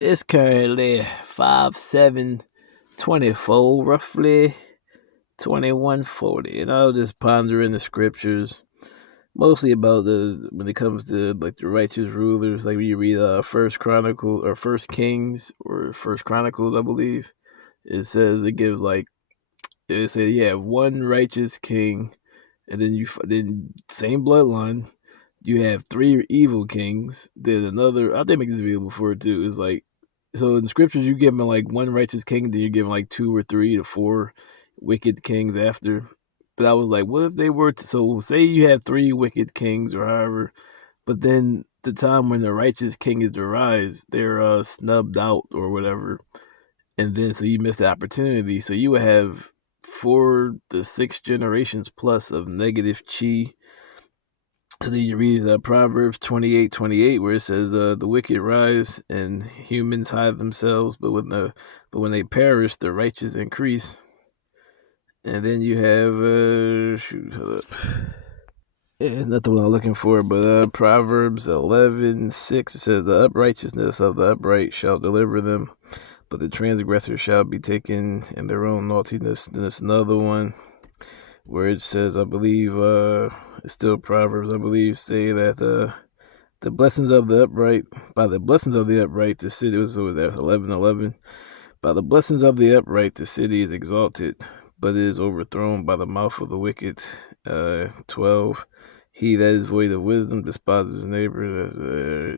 It's currently 5/7/24, roughly 2140. And I was just pondering the scriptures, mostly about when it comes to like the righteous rulers. Like when you read First Chronicle or First Kings or First Chronicles, I believe it says it gives like it said you have one righteous king, and then same bloodline. You have three evil kings. Then another. I think make this video before too. Is like so in the scriptures you give them like one righteous king, then you give them like two or three to four wicked kings after. But I was like, what if they were to, so say you have three wicked kings or however, but then the time when the righteous king is to rise, they're snubbed out or whatever, and then so you miss the opportunity. So you would have 4 to 6 generations plus of negative chi. So then you read Proverbs 28:28, where it says, "The wicked rise and humans hide themselves, but when they perish, the righteous increase." And then you have hold up. Yeah, not the one I'm looking for, but Proverbs 11:6. It says, "The uprightness of the upright shall deliver them, but the transgressor shall be taken in their own naughtiness." Then it's another one where it says, I believe, it's still Proverbs, I believe, say that the blessings of the upright, by the blessings of the upright, the city was 11:11. By the blessings of the upright, the city is exalted, but it is overthrown by the mouth of the wicked. 12. He that is void of wisdom despises his neighbor.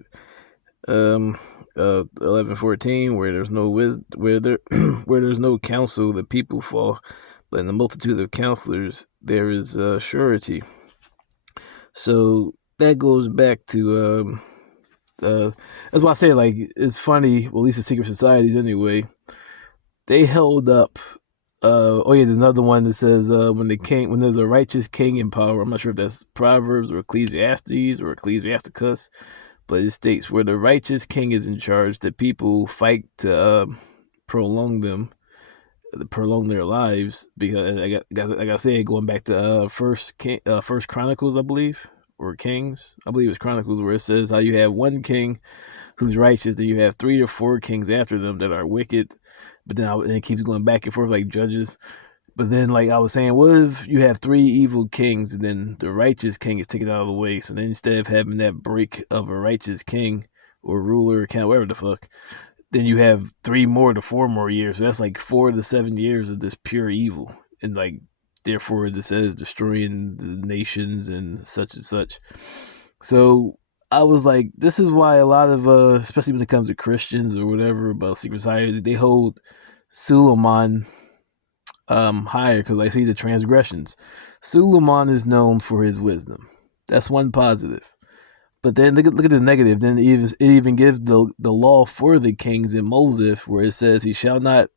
11:14, where there's no wisdom, where there's no counsel, the people fall, but in the multitude of counselors there is surety. So that goes back to that's why I say like it's funny. Well, at least the secret societies anyway, they held up. Oh yeah, there's another one that says when there's a righteous king in power. I'm not sure if that's Proverbs or Ecclesiastes or Ecclesiasticus, but it states where the righteous king is in charge, the people fight to prolong their lives. Because like I said, going back to First Chronicles, I believe, or Kings, I believe it's Chronicles, where it says how you have one king who's righteous, then you have 3 or 4 kings after them that are wicked. But then it keeps going back and forth like Judges. But then, like I was saying, what if you have 3 evil kings and then the righteous king is taken out of the way? So then instead of having that break of a righteous king or ruler, count, whatever the fuck, then you have 3 more to 4 more years. So that's like 4 to 7 years of this pure evil. And like, therefore, as it says, destroying the nations and such and such. So I was like, this is why a lot of, especially when it comes to Christians or whatever about secret society, they hold Suleiman higher because I see the transgressions. Suleiman is known for his wisdom. That's one positive. But then look at the negative. Then it even gives the law for the kings in Moses, where it says, "He shall not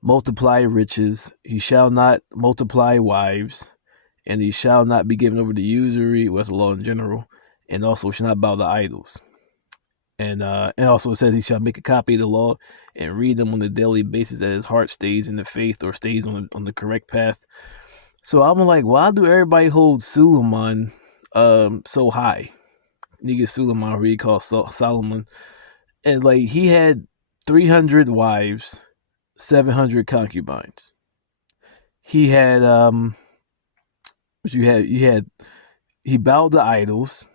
multiply riches, he shall not multiply wives, and he shall not be given over to usury." What's the law in general? And also shall not bow to idols. And also it says he shall make a copy of the law and read them on a daily basis, that his heart stays in the faith or stays on the correct path. So I'm like, why do everybody hold Suleiman so high? Nigga Suleiman, who he calls Solomon, and like he had 300 wives, 700 concubines. He had he bowed to idols,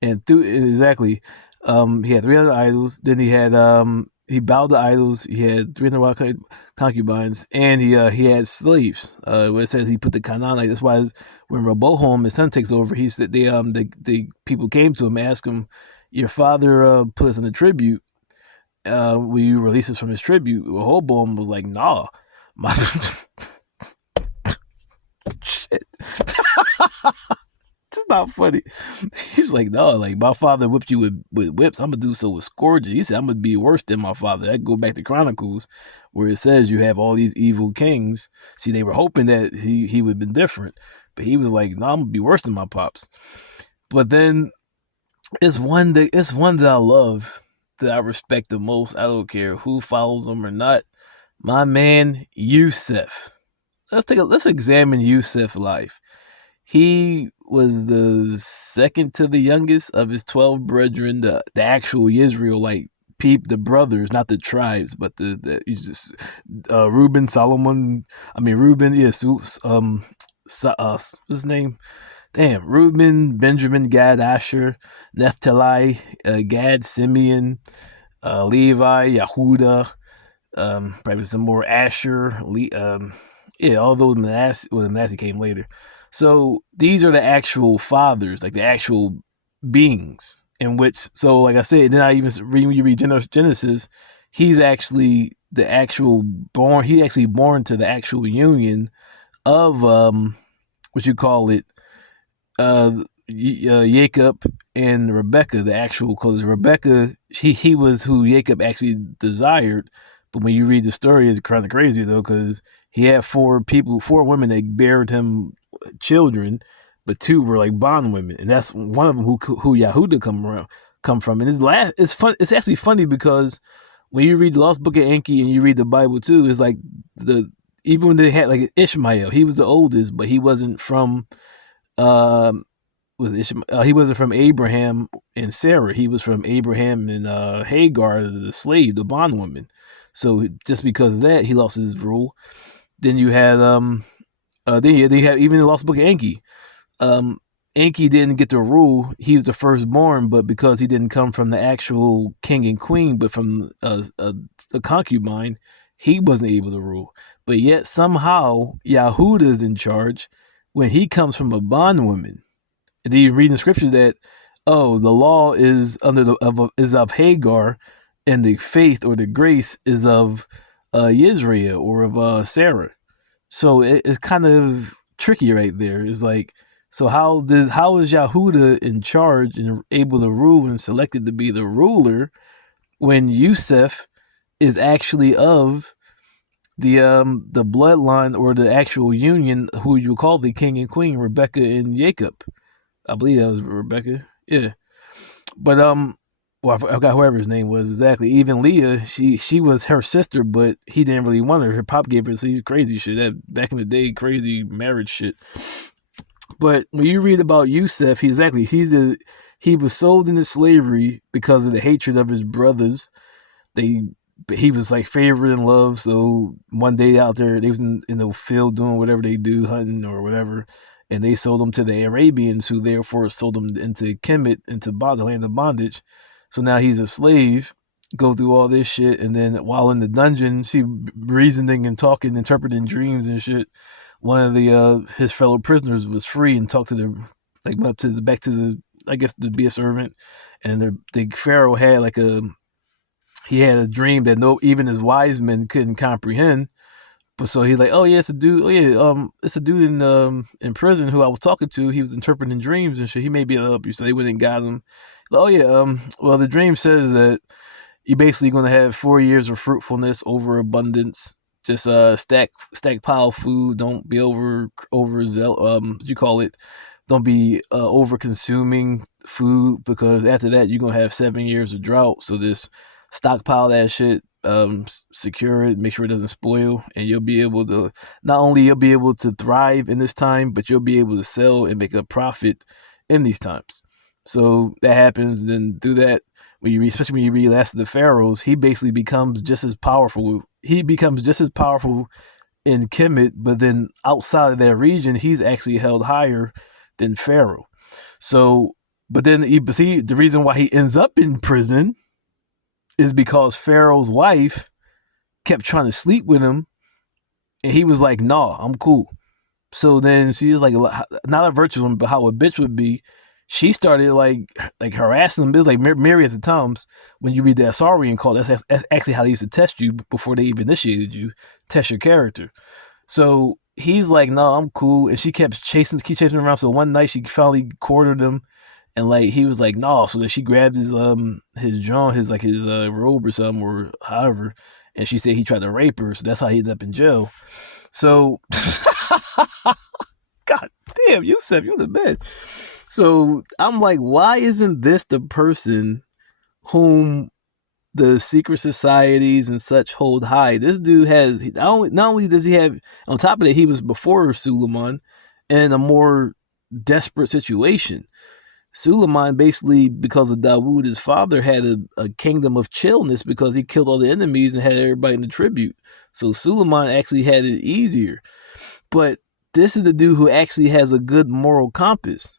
and through exactly, he had 300 idols. Then he bowed to idols. He had 300 concubines, and he had slaves. Where it says he put the Canaanite. That's why when Rehoboam, his son, takes over, he said the people came to him and asked him, "Your father put us in the tribute. Will you release us from his tribute?" Rehoboam was like, "Nah, my shit." It's not funny. He's like, "No, like my father whipped you with whips. I'm gonna do so with scourges." He said, "I'm gonna be worse than my father." That go back to Chronicles, where it says you have all these evil kings. See, they were hoping that he would have been different, but he was like, "No, I'm gonna be worse than my pops." But then it's one that I love, that I respect the most. I don't care who follows him or not. My man Yusuf. Let's examine Yusuf's life. He was the second to the youngest of his 12 brethren, the actual Israelite the brothers, not the tribes, but he's just Reuben, Solomon. I mean Reuben. Yeah, what's his name? Damn, Reuben, Benjamin, Gad, Asher, Naphtali, Gad, Simeon, Levi, Yehuda, probably some more Asher, yeah, all those Manasseh. Well, Manasseh came later. So these are the actual fathers, like the actual beings. In which, so like I said, then I even read when you read Genesis, he's actually the actual born. He actually born to the actual union of what you call it, Jacob and Rebecca, the actual, because Rebecca, he was who Jacob actually desired. But when you read the story, it's kind of crazy though, because he had four women that bared him children, but two were like bond women, and that's one of them who Yahuda come from. And it's fun. It's actually funny because when you read the Lost Book of Enki and you read the Bible too, it's like even when they had like Ishmael, he was the oldest, but he wasn't from he wasn't from Abraham and Sarah. He was from Abraham and Hagar, the slave, the bondwoman. So just because of that, he lost his rule. Then you had then you have even the Lost Book of Enki. Enki didn't get to rule. He was the firstborn, but because he didn't come from the actual king and queen, but from a concubine, he wasn't able to rule. But yet somehow Yahuda is in charge when he comes from a bondwoman. And then you read in the scriptures that, oh, the law is is of Hagar, and the faith or the grace is of Yisrael or of Sarah. So it's kind of tricky right there. It's like, so how is Yahuda in charge and able to rule and selected to be the ruler when Yusuf is actually of the bloodline or the actual union who you call the king and queen, Rebecca and Jacob? I believe that was Rebecca. Yeah. But well, I forgot whoever his name was exactly. Even Leah, she was her sister, but he didn't really want her. Her pop gave her some crazy shit. That back in the day, crazy marriage shit. But when you read about Yusuf, he was sold into slavery because of the hatred of his brothers. He was like favored in love. So one day out there, they was in the field doing whatever they do, hunting or whatever, and they sold him to the Arabians, who therefore sold him into Kemet, into the land of bondage. So now he's a slave, go through all this shit, and then while in the dungeon, she reasoning and talking, interpreting dreams and shit. One of the his fellow prisoners was free and talked to the back to the, I guess, to be a servant, and the Pharaoh had he had a dream that even his wise men couldn't comprehend. But so he's like, oh yeah, it's a dude. Oh yeah, it's a dude in prison who I was talking to. He was interpreting dreams and shit. He may be able to help you. So they went and got him. Oh yeah, well the dream says that you're basically going to have 4 years of fruitfulness, overabundance. Just stack pile food. Don't be over what you call it. Don't be over consuming food, because after that you're gonna have 7 years of drought. So just stockpile that shit, secure it, make sure it doesn't spoil, and you'll be able to, not only you'll be able to thrive in this time, but you'll be able to sell and make a profit in these times. So that happens. Then through that, especially when you read Last of the Pharaohs, he basically becomes just as powerful. He becomes just as powerful in Kemet, but then outside of that region, he's actually held higher than Pharaoh. So, but then the reason why he ends up in prison is because Pharaoh's wife kept trying to sleep with him, and he was like, "Nah, I'm cool." So then she was like, not a virtuous woman, but how a bitch would be. She started like harassing him. It was like myriads of times. When you read the Asarian call, that's actually how they used to test you before they even initiated you, test your character. So he's like, "No, I'm cool," and she kept chasing him around. So one night she finally cornered him, and like he was like, "No." So then she grabbed his robe or something, or however, and she said he tried to rape her. So that's how he ended up in jail. So, God damn, Yusuf, you're the best. So I'm like, why isn't this the person whom the secret societies and such hold high? This dude has, not only does he have, on top of that, he was before Suleiman in a more desperate situation. Suleiman basically, because of Dawood, his father had a kingdom of chillness because he killed all the enemies and had everybody in the tribute. So Suleiman actually had it easier. But this is the dude who actually has a good moral compass.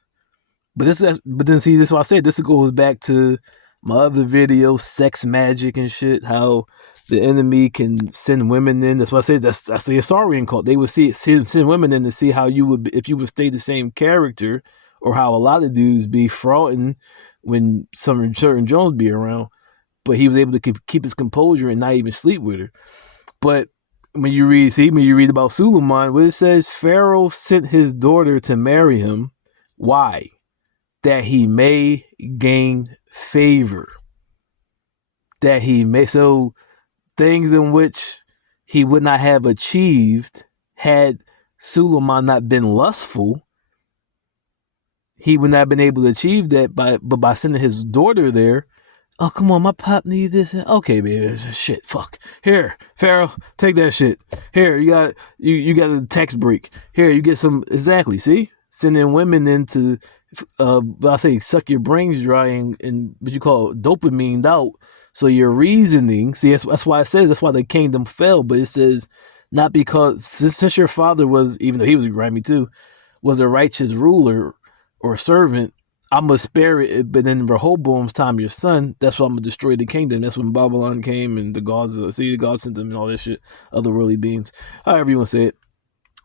But then see, this is what I said. This goes back to my other video, sex magic and shit. How the enemy can send women in. That's what I said. That's the Asarian cult. They would send women in to see how you would, if you would stay the same character, or how a lot of dudes be frauding when some certain Jones be around. But he was able to keep his composure and not even sleep with her. But when you read about Suleiman, what it says, Pharaoh sent his daughter to marry him. Why? That he may gain favor. That he may, so things in which he would not have achieved had Suleiman not been lustful, he would not have been able to achieve that by sending his daughter there. Oh, come on, my pop need this. Okay, baby, shit, fuck. Here, Pharaoh, take that shit. Here, you got a tax break. Here, you get some, exactly, see? Sending women into, I say, suck your brains dry and what you call dopamine out. So your reasoning, see, that's why it says, that's why the kingdom fell. But it says, not because, since your father was, even though he was grimy too, was a righteous ruler or servant, I'm going to spare it, but in Rehoboam's time, your son, that's why I'm going to destroy the kingdom. That's when Babylon came and the gods, the God sent them and all that shit, otherworldly beings, however you want to say it.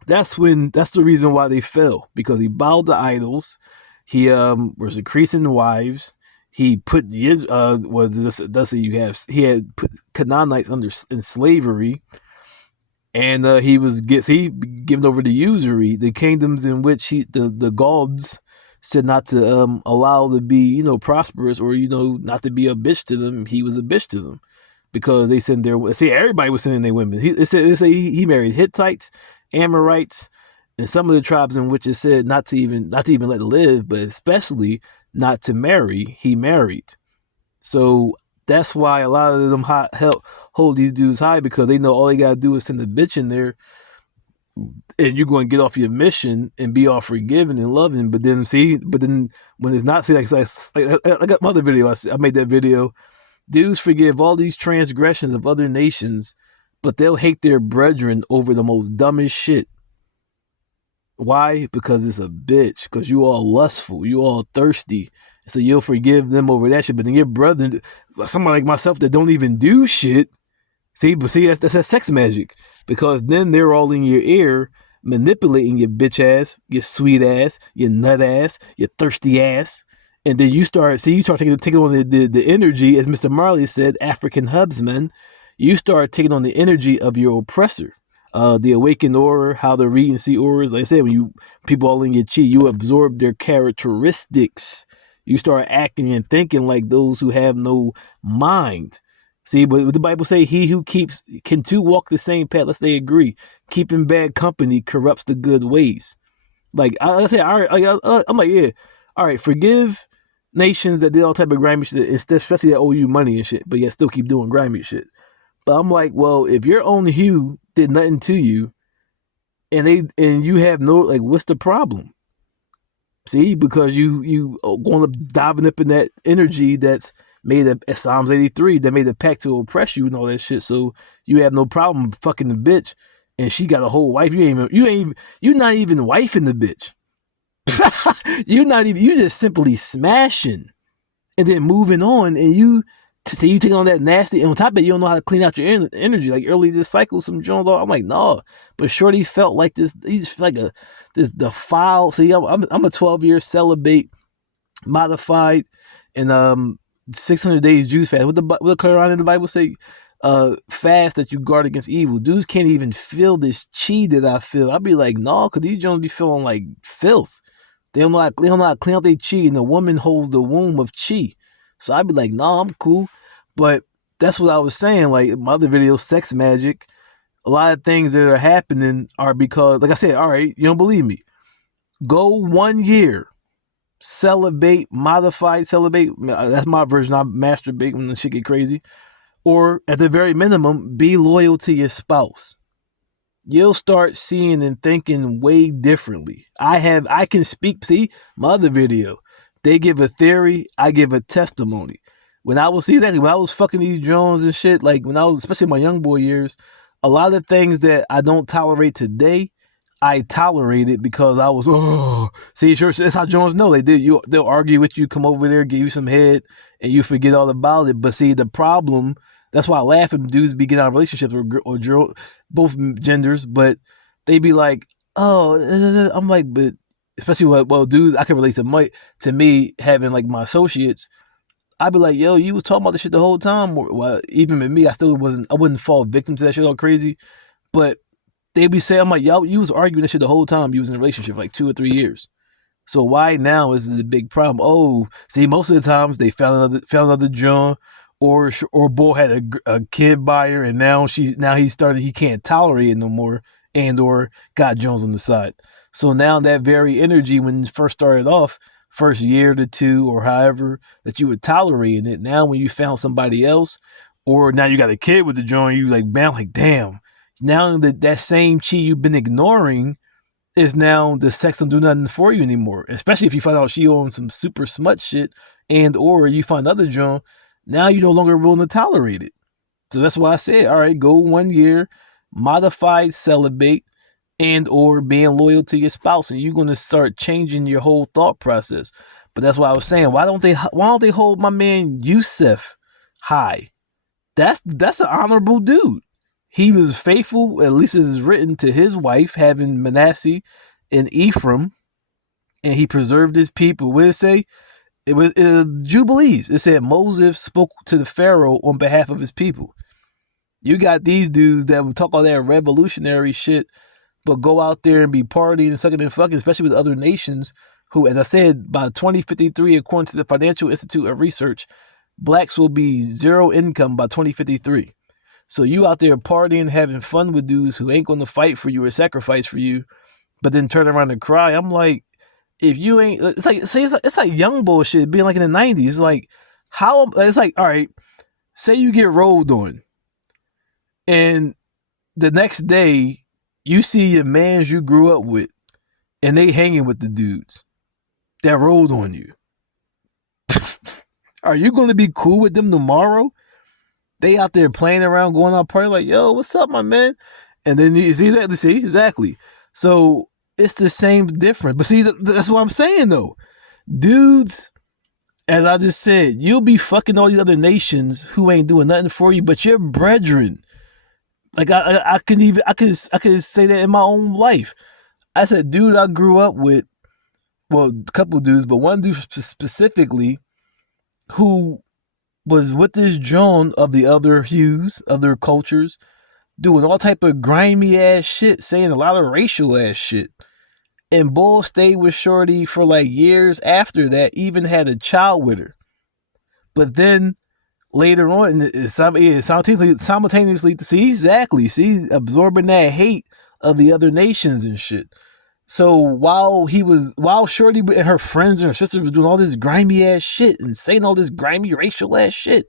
That's the reason why they fell, because he bowed to idols. He was increasing wives. He put he had put Canaanites in slavery, and he was given over to usury. The kingdoms in which the gods said not to allow to be prosperous, or not to be a bitch to them. He was a bitch to them because they sent their, see, everybody was sending their women. He married Hittites, Amorites, and some of the tribes in which it said not to even let live, but especially not to marry. He married. So that's why a lot of them hold these dudes high, because they know all they gotta do is send a bitch in there, and you're going to get off your mission and be all forgiving and loving. But then when it's not, see, I got my other video. I made that video. Dudes forgive all these transgressions of other nations, but they'll hate their brethren over the most dumbest shit. Why? Because it's a bitch. Because you all lustful. You all thirsty. So you'll forgive them over that shit. But then your brother, somebody like myself that don't even do shit, that's that sex magic. Because then they're all in your ear, manipulating your bitch ass, your sweet ass, your nut ass, your thirsty ass. And then you start taking on the energy, as Mr. Marley said, African hubsman. You start taking on the energy of your oppressor. The awakened aura, how to read and see auras. Like I said, when people all in your chi, you absorb their characteristics. You start acting and thinking like those who have no mind. See, but what the Bible say, he who can two walk the same path. Let's say agree. Keeping bad company corrupts the good ways. Like I say, all right, I'm like, yeah, all right, forgive nations that did all type of grimy shit, especially that owe you money and shit, but yet still keep doing grimy shit. But I'm like, well, if your own hue did nothing to you, and you have no, like, what's the problem? See, because you going up diving up in that energy that's made of Psalms 83, that made a pact to oppress you and all that shit. So you have no problem fucking the bitch, and she got a whole wife. You're not even wifing the bitch. You just simply smashing, and then moving on, and you take on that nasty, and on top of it, you don't know how to clean out your energy. Like early this cycle, some Jones. I'm like, no, but Shorty felt like this. He's like this defile. See, I'm a 12-year celibate, modified, and 600 days Jews fast. What the Quran in the Bible say? Fast that you guard against evil. Dudes can't even feel this chi that I feel. I'd be like, no, because these Jones be feeling like filth. They don't know how to clean out their chi, and the woman holds the womb of chi. So I'd be like, nah, I'm cool. But that's what I was saying. Like my other video, sex magic, a lot of things that are happening are because, like I said, all right, you don't believe me. Go 1 year, modified celibate. That's my version. I masturbate when the shit get crazy. Or at the very minimum, be loyal to your spouse. You'll start seeing and thinking way differently. I can speak, see, my other video. They give a theory, I give a testimony. When I was, see, exactly, when I was fucking these Jones and shit, like when I was, especially in my young boy years, a lot of things that I don't tolerate today, I tolerated because I was, oh, see, sure, that's how Jones know. They'll argue with you, come over there, give you some head, and you forget all about it. But see, the problem, that's why I laugh at dudes be getting out of relationships or both genders, but they be like, oh, I'm like, but especially well, dudes, I can relate to me having like my associates. I'd be like, yo, you was talking about this shit the whole time. Well, even with me, I wouldn't fall victim to that shit all crazy. But they be saying, I'm like, yo, you was arguing this shit the whole time you was in a relationship, like 2 or 3 years. So why now is the big problem? Oh, see, most of the times they found another John, or Bull had a kid by her, and now he can't tolerate it no more, and or got Jones on the side. So now that very energy when it first started off, first year to two or however that you were tolerating it, now when you found somebody else, or now you got a kid with the joint, you like, man, like damn. Now that same chi you've been ignoring is now the sex don't do nothing for you anymore. Especially if you find out she owns some super smut shit, and or you find other joint, now you're no longer willing to tolerate it. So that's why I said, all right, go 1 year, modified celibate, and or being loyal to your spouse, and you're gonna start changing your whole thought process. But that's why I was saying, why don't they hold my man Yusef high? That's an honorable dude. He was faithful, at least as is written, to his wife, having Manasseh and Ephraim, and he preserved his people. What did it say? It was Jubilees. It said Moses spoke to the Pharaoh on behalf of his people. You got these dudes that would talk all that revolutionary shit, but go out there and be partying and sucking and fucking, especially with other nations who, as I said, by 2053, according to the Financial Institute of Research, blacks will be zero income by 2053. So you out there partying, having fun with dudes who ain't going to fight for you or sacrifice for you, but then turn around and cry. I'm like, if you ain't, it's like young bullshit being like in the 90s. It's like, how, it's like, all right, say you get rolled on, and the next day you see your mans you grew up with, and they hanging with the dudes that rolled on you. Are you going to be cool with them tomorrow? They out there playing around, going out party like, yo, what's up, my man? And then you see that, exactly. So it's the same difference. But see, that's what I'm saying though. Dudes, as I just said, you'll be fucking all these other nations who ain't doing nothing for you, but your brethren. Like I could say that in my own life. I said, dude, I grew up with, well, a couple dudes, but one dude specifically who was with this Joan of the other hues, other cultures, doing all type of grimy ass shit, saying a lot of racial ass shit. And Bull stayed with Shorty for like years after that, even had a child with her. But then later on, simultaneously, see, absorbing that hate of the other nations and shit. So while Shorty and her friends and her sisters was doing all this grimy ass shit and saying all this grimy racial ass shit,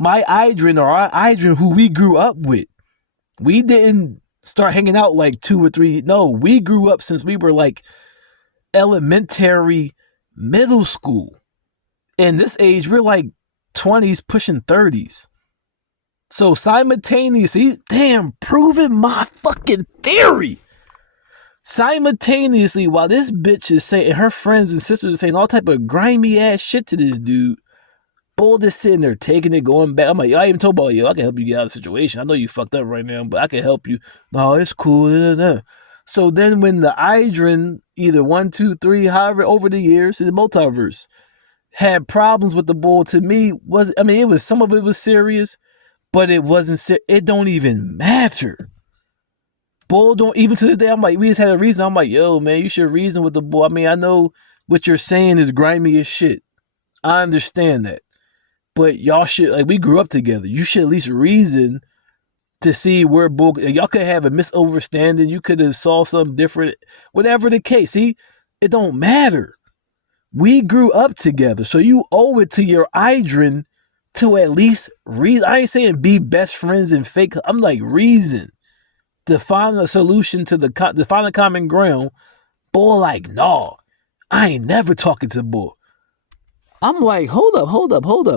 my Idrin, or our Idrin, who we grew up with, we didn't start hanging out like 2 or 3. No, we grew up since we were like elementary, middle school. In this age, we're like 20s pushing 30s. So simultaneously, damn, proving my fucking theory. Simultaneously, while this bitch is saying, her friends and sisters are saying all type of grimy ass shit to this dude, Bull just sitting there taking it, going back. I'm like, I even told about, yo, I can help you get out of the situation. I know you fucked up right now, but I can help you. No, it's cool. So then when the Idrin, either 1, 2, 3, however, over the years in the multiverse, had problems with the Bull, to me, some of it was serious, but it wasn't, it don't even matter. Bull don't, even to this day, I'm like, we just had a reason. I'm like, yo, man, you should reason with the Bull. I mean, I know what you're saying is grimy as shit. I understand that. But y'all should, like, we grew up together. You should at least reason to see where Bull, y'all could have a misunderstanding. You could have saw something different. Whatever the case, see, it don't matter. We grew up together. So you owe it to your Idrin to at least reason. I ain't saying be best friends and fake. I'm like, reason. To find a solution to find a common ground. Bull like, no, I ain't never talking to Bull. I'm like, hold up, hold up, hold up.